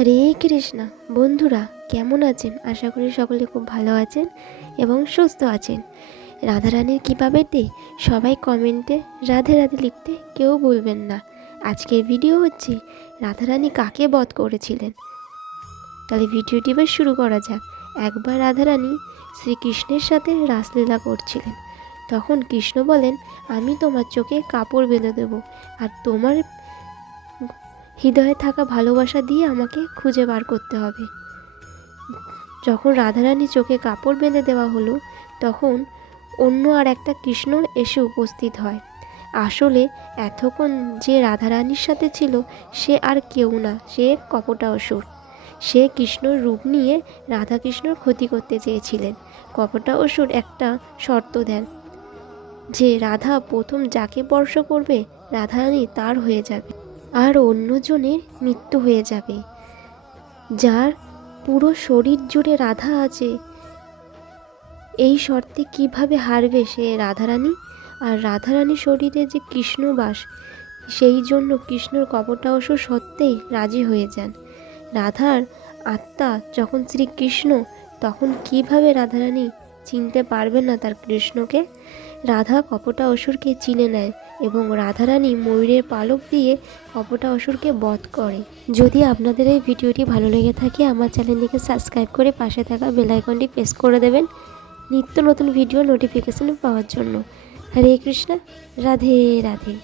হরে কৃষ্ণা। বন্ধুরা কেমন আছেন? আশা করি সকলে খুব ভালো আছেন এবং সুস্থ আছেন। রাধারানীর কৃপাতে সবাই কমেন্টে রাধে রাধে লিখতে কেউ ভুলবেন না। আজকের ভিডিও হচ্ছে রাধারানী কাকে বধ করেছিলেন। তাহলে ভিডিওটি এবার শুরু করা যাক। একবার রাধারানী শ্রীকৃষ্ণের সাথে রাসলীলা করছিলেন। তখন কৃষ্ণ বলেন, আমি তোমার চোখে কাপড় বেঁধে দেবো, আর তোমার হৃদয়ে থাকা ভালোবাসা দিয়ে আমাকে খুঁজে বার করতে হবে। যখন রাধারানী চোখে কাপড় বেঁধে দেওয়া হলো, তখন অন্য আর একটা কৃষ্ণ এসে উপস্থিত হয়। আসলে এতক্ষণ যে রাধারানীর সাথে ছিল সে আর কেউ না, সে কপটা অসুর। সে কৃষ্ণর রূপ নিয়ে রাধাকৃষ্ণর ক্ষতি করতে চেয়েছিলেন। কপটা অসুর একটা শর্ত দেন যে রাধা প্রথম যাকে স্পর্শ করবে রাধারানী তার হয়ে যাবে, আর অন্যজনের মৃত্যু হয়ে যাবে। যার পুরো শরীর জুড়ে রাধা আছে, এই শর্তে কিভাবে হারবে সে রাধারানী? আর রাধারানীর শরীরে যে কৃষ্ণবাস, সেই জন্য কৃষ্ণর কপটাসুর সত্ত্বেই রাজি হয়ে যান। রাধার আত্মা যখন শ্রীকৃষ্ণ, তখন কিভাবে রাধারানী চিনতে পারবে না তার কৃষ্ণকে? রাধা কপটা অসুরকে চিনে নেয় এবং রাধারানী ময়ূরের পালক দিয়ে কপটা অসুরকে বধ করে। যদি আপনাদের এই ভিডিওটি ভালো লেগে থাকে, আমার চ্যানেলটিকে সাবস্ক্রাইব করে পাশে থাকা বেল আইকনটি প্রেস করে দেবেন নিত্য নতুন ভিডিও নোটিফিকেশন পাওয়ার জন্য। হরে কৃষ্ণ, রাধে রাধে।